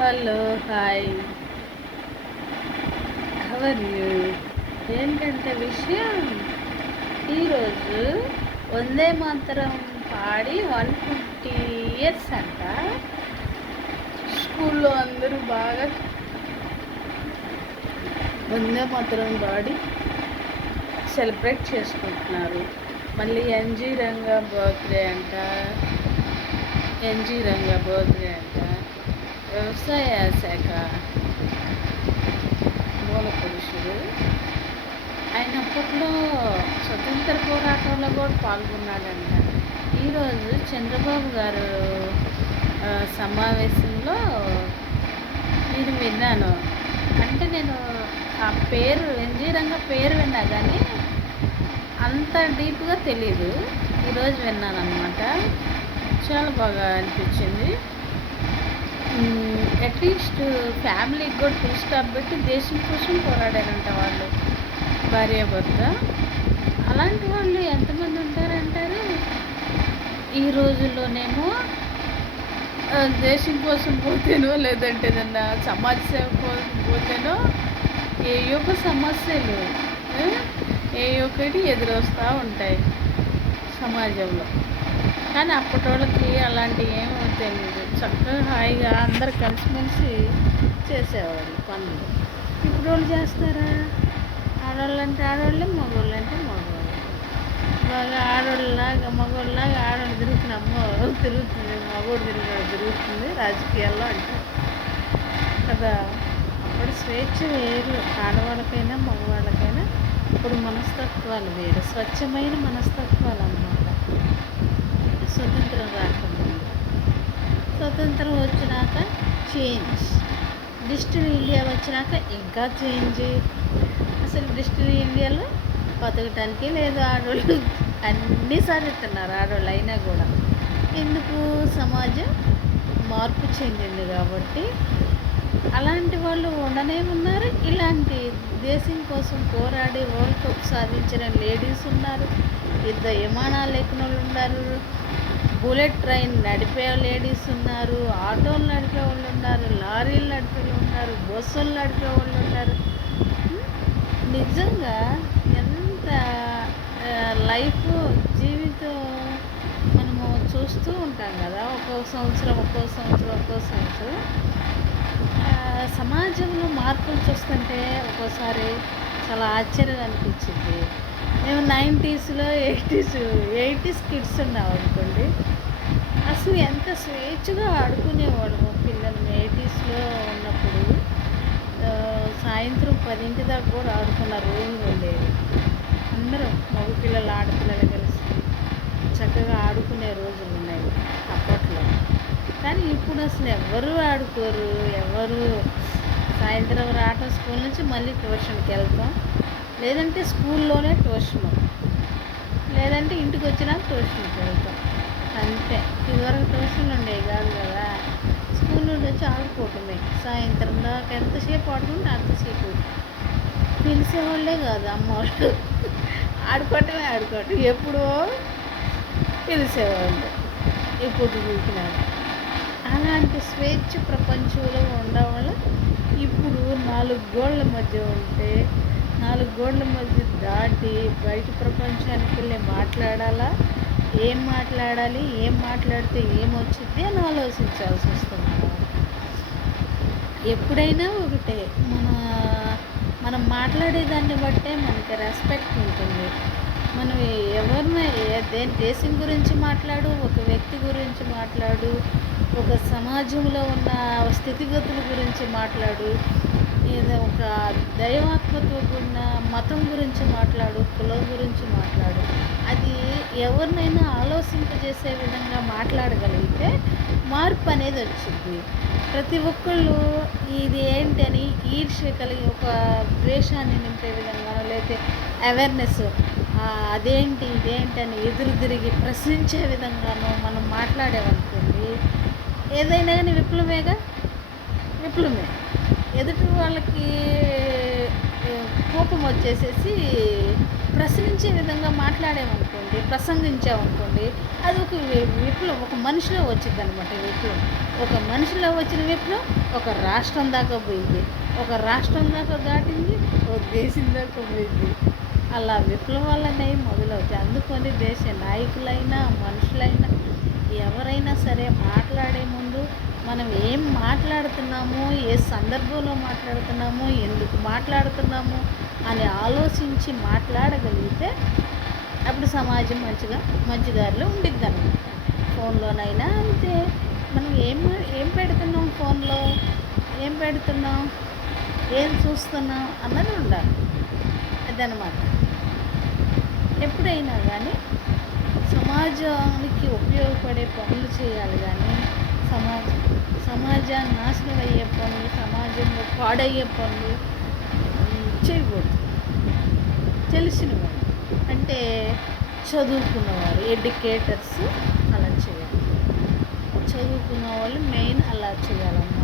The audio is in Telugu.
Hello, hi, how are you. ఏంటంటే విషయం, ఈరోజు వందే మాతరం పాడి 150 years అంట. స్కూల్లో అందరూ బాగా వందే మాతరం పాడి సెలబ్రేట్ చేసుకుంటున్నారు. మళ్ళీ ఎన్జీ రంగా బర్త్డే అంట, వ్యవసాయ శాఖ మూల పురుషుడు. ఆయన అప్పట్లో స్వతంత్ర పోరాటంలో కూడా పాల్గొన్నాడంట. ఈరోజు చంద్రబాబు గారు సమావేశంలో నేను విన్నాను. అంటే నేను ఆ పేరు ఎన్జీ రంగా పేరు విన్నా కానీ అంత డీప్గా తెలీదు. ఈరోజు విన్నాను అనమాట. చాలా బాగా అనిపించింది. అట్లీస్ట్ ఫ్యామిలీకి కూడా ఫుల్ స్టాప్ పెట్టి దేశం కోసం పోరాడారంట వాళ్ళు, భార్యాభర్త. అలాంటి వాళ్ళు ఎంతమంది ఉంటారంటారు? ఈ రోజుల్లోనేమో దేశం కోసం పోతేనో, లేదంటే ఏదన్నా సమాజ సేవ కోసం పోతేనో ఏ యొక్క సమస్యలు ఏ ఒక్కటి ఎదురొస్తూ ఉంటాయి సమాజంలో. కానీ అప్పటి వాళ్ళకి అలాంటివి ఏమో తెలియదు. చక్కగా హాయిగా అందరు కలిసిమెలిసి చేసేవాళ్ళు పనులు. ఇప్పుడు వాళ్ళు చేస్తారా? ఆడవాళ్ళు అంటే ఆడవాళ్ళే, మగవాళ్ళు అంటే మగవాళ్ళు. బాగా ఆడవాళ్ళలాగా మగవాళ్ళలాగా ఆడవాళ్ళు తిరుగుతున్న తిరుగుతుంది, మగవాడు తిరుగుతుంది రాజకీయాల్లో అంటారు కదా. అప్పుడు స్వేచ్ఛ వేరు, ఆడవాళ్ళకైనా మగవాళ్ళకైనా. ఇప్పుడు మనస్తత్వాలు వేరు, స్వచ్ఛమైన మనస్తత్వాలు అన్నమాట. స్వతంత్రం రాకముందు, స్వతంత్రం వచ్చినాక చేంజ్, డిజిటల్ ఇండియా వచ్చినాక ఇంకా చేంజ్. అసలు డిజిటల్ ఇండియాలో బతకటానికి లేదు ఆడవాళ్ళు. అన్నీ సాధిస్తున్నారు ఆడవాళ్ళు అయినా కూడా. ఎందుకు? సమాజం మార్పు చెందింది కాబట్టి. అలాంటి వాళ్ళు ఉండనే ఉన్నారు. ఇలాంటి దేశం కోసం పోరాడి వరల్డ్ కప్ సాధించిన లేడీస్ ఉన్నారు. యుద్ధ విమానాలు ఎక్కిన వాళ్ళు ఉన్నారు. బుల్లెట్ ట్రైన్ నడిపే లేడీస్ ఉన్నారు. ఆటోలు నడిపే వాళ్ళు ఉన్నారు. లారీలు నడిపే వాళ్ళు ఉన్నారు. బస్సులు నడిపే వాళ్ళు ఉన్నారు. నిజంగా ఎంత లైఫ్, జీవితం మనము చూస్తూ ఉంటాం కదా. ఒక్కో సంవత్సరం సమాజంలో మార్పులు చూస్తుంటే ఒక్కోసారి చాలా ఆశ్చర్యం అనిపించింది. మేము 90sలో 80s కిడ్స్ ఉన్నాం అనుకోండి. అసలు ఎంత స్వేచ్ఛగా ఆడుకునేవాళ్ళము పిల్లలు. 80sలో ఉన్నప్పుడు సాయంత్రం 10 దాకా కూడా ఆడుకున్న రోజులు ఉండేవి. అందరం మగపిల్లలు ఆడపిల్లలు కలిసి చక్కగా ఆడుకునే రోజులు ఉన్నాయి అప్పట్లో. కానీ ఇప్పుడు అసలు ఎవరు ఆడుకోరు. ఎవరు సాయంత్రం రావటం, స్కూల్ నుంచి మళ్ళీ ట్యూషన్కి వెళ్తాం, లేదంటే స్కూల్లోనే ట్యూషను, లేదంటే ఇంటికి వచ్చినాక ట్యూషన్కి వెళ్తాం అంతే. ఇదివరకు ట్యూషన్లు ఉండేవి కాదు కదా. స్కూల్ నుండి వచ్చి ఆడుకోవటమే. సాయంత్రం దాకా ఎంతసేపు ఆడుకుంటే అంతసేపు. పిలిచేవాళ్ళే కాదు అమ్మవాళ్ళు. ఆడుకోవటం ఎప్పుడో పిలిచేవాళ్ళు, ఎప్పుడు చూసినారు. అలాంటి స్వేచ్ఛ ప్రపంచంలో ఉండడం వల్ల ఇప్పుడు 4 గోడల మధ్య ఉంటే, 4 గోడల మధ్య దాటి బయట ప్రపంచానికి వెళ్ళి మాట్లాడాలా, ఏం మాట్లాడాలి, ఏం మాట్లాడితే ఏమొచ్చింది అని ఆలోచించాల్సి వస్తుంది. ఎప్పుడైనా ఒకటే, మనం మాట్లాడేదాన్ని బట్టే మనకి రెస్పెక్ట్ ఉంటుంది. మనం ఎవరిని దేశం గురించి మాట్లాడు, ఒక వ్యక్తి గురించి మాట్లాడు, ఒక సమాజంలో ఉన్న స్థితిగతుల గురించి మాట్లాడు, ఏదో ఒక దైవాత్మతో ఉన్న మతం గురించి మాట్లాడు, కులం గురించి మాట్లాడు. అది ఎవరినైనా ఆలోచింపజేసే విధంగా మాట్లాడగలిగితే మార్పు అనేది వచ్చింది. ప్రతి ఒక్కళ్ళు ఇది ఏంటని ఈర్ష్య కలిగి ఒక ద్వేషాన్ని నింపే విధంగా, లేకపోతే అవేర్నెస్ ఇదేంటి అని ఎదురు తిరిగి ప్రశ్నించే విధంగానో మనం మాట్లాడేమనుకోండి, ఏదైనా కానీ విప్లవమే. ఎదుటి వాళ్ళకి కోపం వచ్చేసేసి ప్రశ్నించే విధంగా మాట్లాడామనుకోండి, ప్రసంగించామనుకోండి, అది ఒక విప్లవం, ఒక మనిషిలో వచ్చింది అనమాట. విప్లవం ఒక మనిషిలో వచ్చిన విప్లవం ఒక రాష్ట్రం దాకా పోయింది, ఒక రాష్ట్రం దాకా దాటింది, ఒక దేశం దాకా పోయింది. అలా విప్లవాలు అనేవి మొదలవుతాయి. అందుకని దేశ నాయకులైనా మనుషులైనా ఎవరైనా సరే మాట్లాడే ముందు మనం ఏం మాట్లాడుతున్నాము, ఏ సందర్భంలో మాట్లాడుతున్నాము, ఎందుకు మాట్లాడుతున్నాము అని ఆలోచించి మాట్లాడగలిగితే అప్పుడు సమాజం మంచి దారిలో ఉండిద్ది అనమాట. ఫోన్లోనైనా అంతే. మనం ఏం పెడుతున్నాం, ఫోన్లో ఏం పెడుతున్నాం, ఏం చూస్తున్నాం అన్నది ఉండాలి. అదనమాట. ఎప్పుడైనా కానీ సమాజానికి ఉపయోగపడే పనులు చేయాలి కానీ సమాజాన్ని నాశనం అయ్యే పనులు, సమాజంలో పాడయ్యే పనులు చేయకూడదు. తెలిసినవారు అంటే చదువుకున్నవారు, ఎడ్యుకేటర్స్ అలా చేయాలి. చదువుకున్న వాళ్ళు మెయిన్ అలా చేయాలన్నమాట.